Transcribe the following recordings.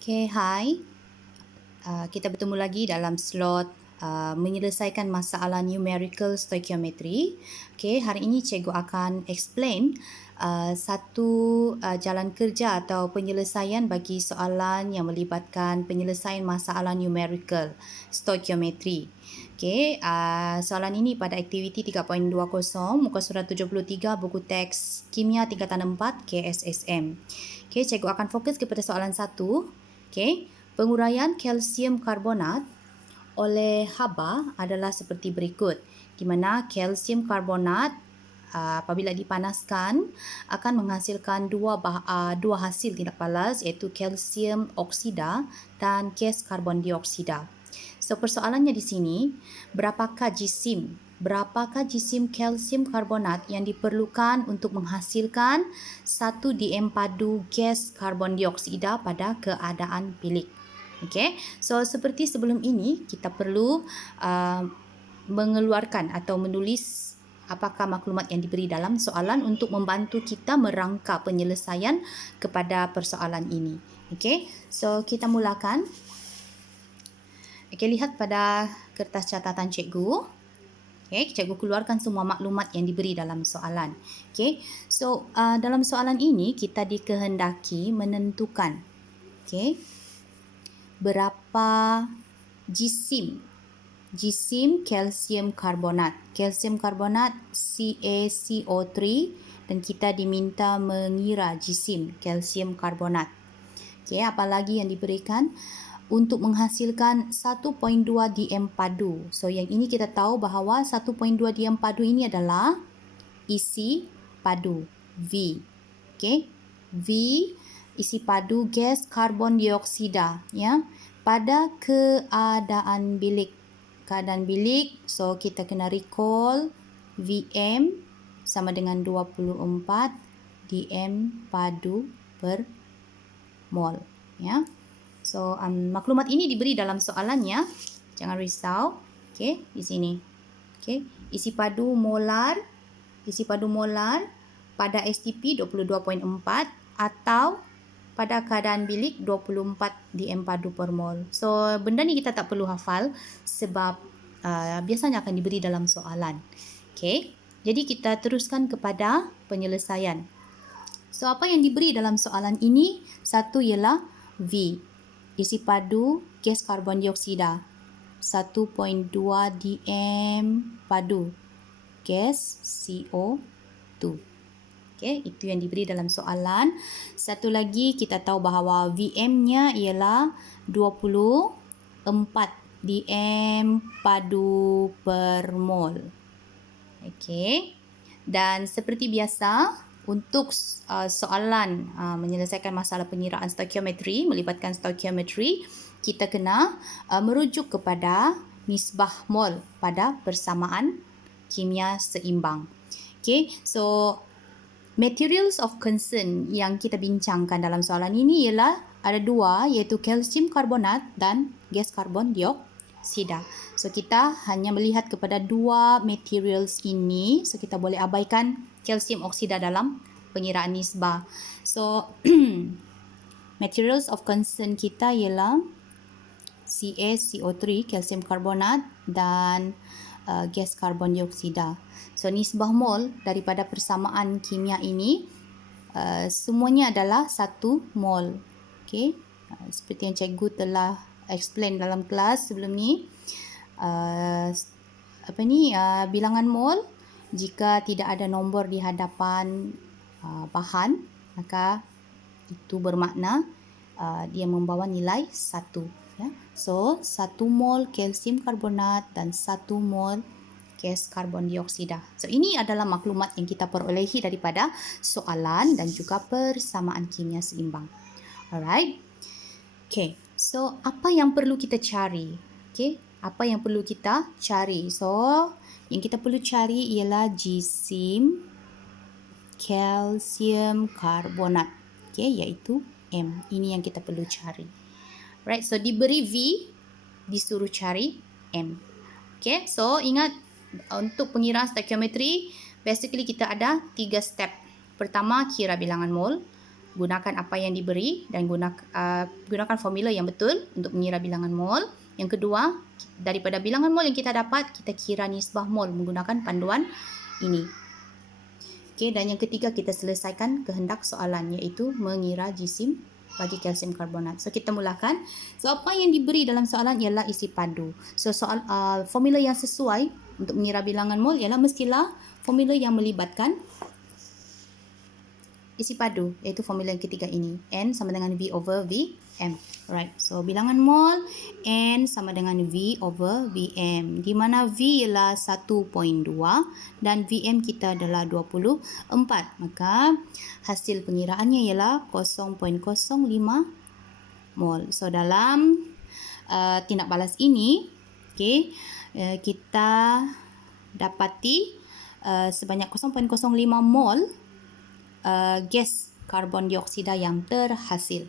Okay, hai. Kita bertemu lagi dalam slot menyelesaikan masalah numerical stoichiometry. Okay, hari ini cikgu akan explain satu jalan kerja atau penyelesaian bagi soalan yang melibatkan penyelesaian masalah numerical stoichiometry. Okay, soalan ini pada aktiviti 3.20 muka surat 73 buku teks kimia tingkatan 4 KSSM. Okay, cikgu akan fokus kepada soalan 1. Okay, penguraian kalsium karbonat oleh haba adalah seperti berikut, di mana kalsium karbonat apabila dipanaskan akan menghasilkan dua hasil tindak balas, iaitu kalsium oksida dan gas karbon dioksida. So persoalannya di sini, berapakah jisim kalsium karbonat yang diperlukan untuk menghasilkan 1 DM padu gas karbon dioksida pada keadaan bilik. Okay, so seperti sebelum ini kita perlu mengeluarkan atau menulis apakah maklumat yang diberi dalam soalan untuk membantu kita merangka penyelesaian kepada persoalan ini. Okay, so kita mulakan. Okay, lihat pada kertas catatan cikgu. Okay, cikgu keluarkan semua maklumat yang diberi dalam soalan. Okay, so dalam soalan ini kita dikehendaki menentukan berapa jisim kalsium karbonat. Kalsium karbonat CaCO3 dan kita diminta mengira jisim kalsium karbonat. Okay, apa lagi yang diberikan? Untuk menghasilkan 1.2 DM padu. So yang ini kita tahu bahawa 1.2 DM padu ini adalah isi padu V. Okay, V isi padu gas karbon dioksida ya pada keadaan bilik. So kita kena recall Vm sama dengan 24 DM padu per mol ya. So maklumat ini diberi dalam soalannya, jangan risau. Okay, di sini. Okay, isi padu molar pada STP 22.4 atau pada keadaan bilik 24 DM padu per mol. So benda ni kita tak perlu hafal sebab biasanya akan diberi dalam soalan. Okay, jadi kita teruskan kepada penyelesaian. So apa yang diberi dalam soalan ini? Satu ialah V, isi padu gas karbon dioksida 1.2 DM padu gas CO2. Okay, itu yang diberi dalam soalan. Satu lagi kita tahu bahawa VM-nya ialah 24 DM padu per mol. Okay, dan seperti biasa untuk soalan menyelesaikan masalah pengiraan stoichiometry, melibatkan stoichiometry, kita kena merujuk kepada nisbah mol pada persamaan kimia seimbang. Okay, so materials of concern yang kita bincangkan dalam soalan ini ialah ada dua, iaitu kalsium karbonat dan gas karbon dioksida. So kita hanya melihat kepada dua materials ini, so kita boleh abaikan kalsium oksida dalam pengiraan nisbah. So materials of concern kita ialah CaCO3 kalsium karbonat dan gas karbon dioksida. So nisbah mol daripada persamaan kimia ini semuanya adalah 1 mol. Okay, seperti yang cikgu telah explain dalam kelas sebelum ni. Bilangan mol jika tidak ada nombor di hadapan bahan, maka itu bermakna dia membawa nilai 1. Ya. So 1 mol kalsium karbonat dan 1 mol gas karbon dioksida. So ini adalah maklumat yang kita perolehi daripada soalan dan juga persamaan kimia seimbang. Alright. Okay, so apa yang perlu kita cari? Okay, apa yang perlu kita cari? So yang kita perlu cari ialah jisim kalsium karbonat. Okay, iaitu M. Ini yang kita perlu cari. Right, so diberi V, disuruh cari M. Okay, so ingat untuk pengiraan stoichiometry, basically kita ada 3 step. Pertama, kira bilangan mol. gunakan apa yang diberi dan gunakan formula yang betul untuk mengira bilangan mol. Yang kedua, daripada bilangan mol yang kita dapat, kita kira nisbah mol menggunakan panduan ini. Okey, dan yang ketiga kita selesaikan kehendak soalan iaitu mengira jisim bagi kalsium karbonat. So kita mulakan. So apa yang diberi dalam soalan ialah isi padu. So formula yang sesuai untuk mengira bilangan mol ialah mestilah formula yang melibatkan isi padu, iaitu formula yang ketiga ini. N sama dengan V over Vm. Alright, so bilangan mol N sama dengan V over Vm, di mana V ialah 1.2 dan Vm kita adalah 24. Maka hasil pengiraannya ialah 0.05 mol. So dalam tindak balas ini, okay, kita dapati sebanyak 0.05 mol gas karbon dioksida yang terhasil.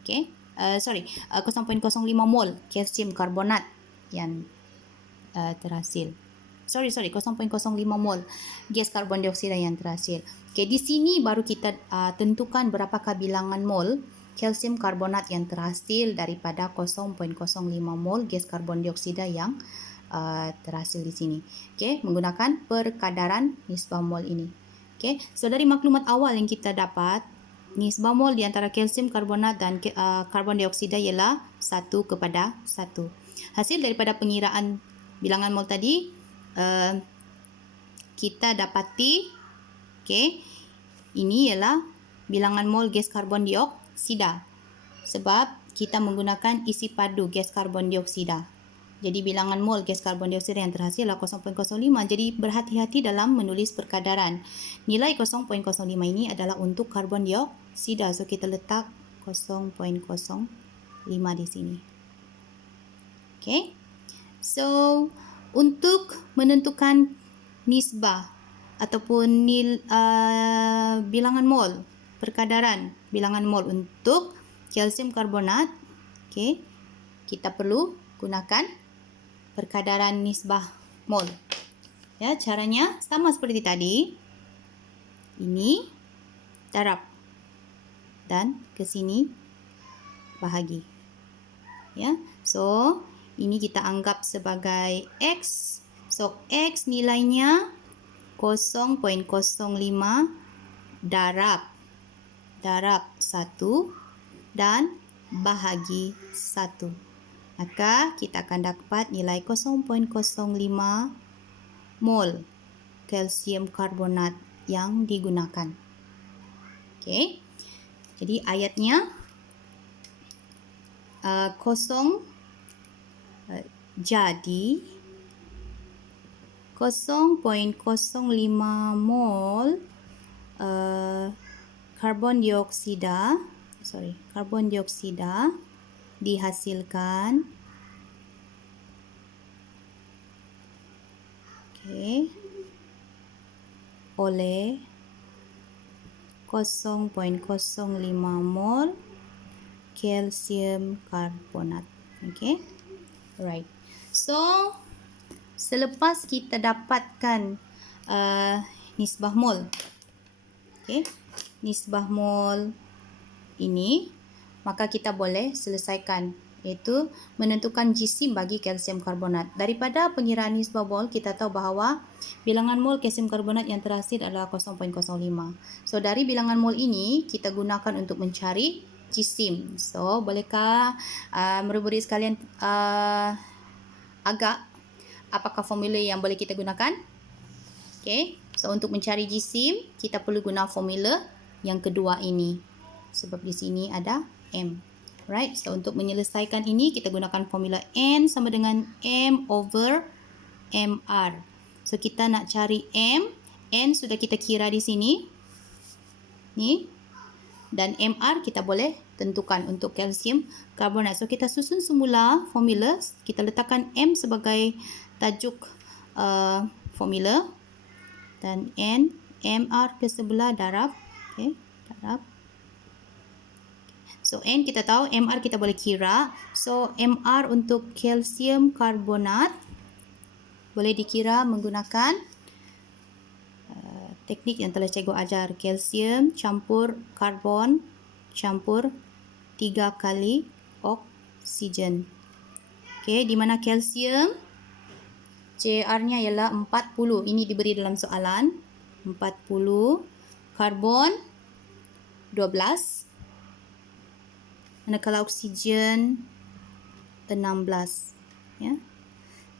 Okay, 0.05 mol kalsium karbonat yang terhasil. 0.05 mol gas karbon dioksida yang terhasil. Okay, di sini baru kita tentukan berapakah bilangan mol kalsium karbonat yang terhasil daripada 0.05 mol gas karbon dioksida yang terhasil di sini. Okay, menggunakan perkadaran nisbah mol ini. Okay, so dari maklumat awal yang kita dapat, nisbah mol di antara kalsium karbonat dan karbon dioksida ialah 1:1. Hasil daripada pengiraan bilangan mol tadi, kita dapati, okay, ini ialah bilangan mol gas karbon dioksida sebab kita menggunakan isi padu gas karbon dioksida. Jadi bilangan mol gas karbon dioksida yang terhasil adalah 0.05. Jadi berhati-hati dalam menulis perkadaran. Nilai 0.05 ini adalah untuk karbon dioksida. So kita letak 0.05 di sini. Okay. So untuk menentukan nisbah ataupun bilangan mol, perkadaran bilangan mol untuk kalsium karbonat, okay, kita perlu gunakan perkadaran nisbah mol. Ya, caranya sama seperti tadi. Ini darab dan ke sini bahagi. Ya, so ini kita anggap sebagai X. So X nilainya 0.05 darab 1 dan bahagi 1. Maka kita akan dapat nilai 0.05 mol kalsium karbonat yang digunakan. Okey. Jadi ayatnya jadi 0.05 mol karbon dioksida dihasilkan oleh 0.05 mol kalsium karbonat. Okay, right. So selepas kita dapatkan nisbah mol, okay, nisbah mol ini, maka kita boleh selesaikan, iaitu menentukan jisim bagi kalsium karbonat. Daripada pengiraan nisbah mol, kita tahu bahawa bilangan mol kalsium karbonat yang terhasil adalah 0.05. So dari bilangan mol ini kita gunakan untuk mencari jisim. So bolehkah murid-murid sekalian agak apakah formula yang boleh kita gunakan? Okay, so untuk mencari jisim kita perlu guna formula yang kedua ini, sebab di sini ada M. Right, so untuk menyelesaikan ini kita gunakan formula N sama dengan M over MR. So kita nak cari M, N sudah kita kira di sini. Ni. Dan MR kita boleh tentukan untuk kalsium karbonat. So kita susun semula formula, kita letakkan M sebagai tajuk formula dan N, MR ke sebelah darab, okay, darab. So N kita tahu, MR kita boleh kira. So MR untuk kalsium karbonat boleh dikira menggunakan teknik yang telah cikgu ajar. Kalsium campur karbon campur 3 kali oksigen. Okey, di mana kalsium CR-nya ialah 40. Ini diberi dalam soalan. 40. Karbon 12. Manakala oksigen 16. Ya.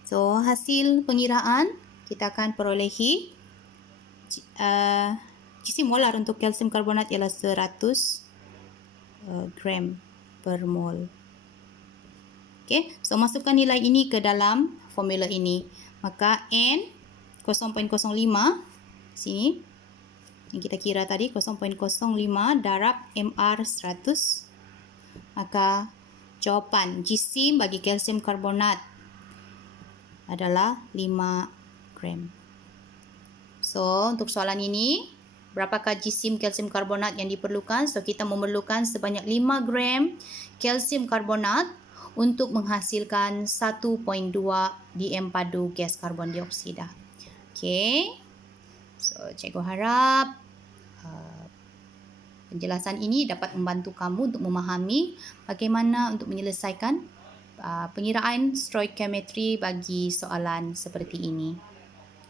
So, hasil pengiraan kita akan perolehi GC molar untuk kalsium karbonat ialah 100 gram per mol. Okey, so masukkan nilai ini ke dalam formula ini. Maka N 0.05 sini yang kita kira tadi 0.05 darab MR 100. Maka jawapan GC bagi kalsium karbonat adalah 5 gram. So, untuk soalan ini, berapakah GC kalsium karbonat yang diperlukan? So, kita memerlukan sebanyak 5 gram kalsium karbonat untuk menghasilkan 1.2 DM padu gas karbon dioksida. Okey. So, cikgu harap penjelasan ini dapat membantu kamu untuk memahami bagaimana untuk menyelesaikan pengiraan stoichiometry bagi soalan seperti ini.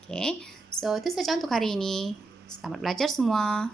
Okey. So, itu saja untuk hari ini. Selamat belajar semua.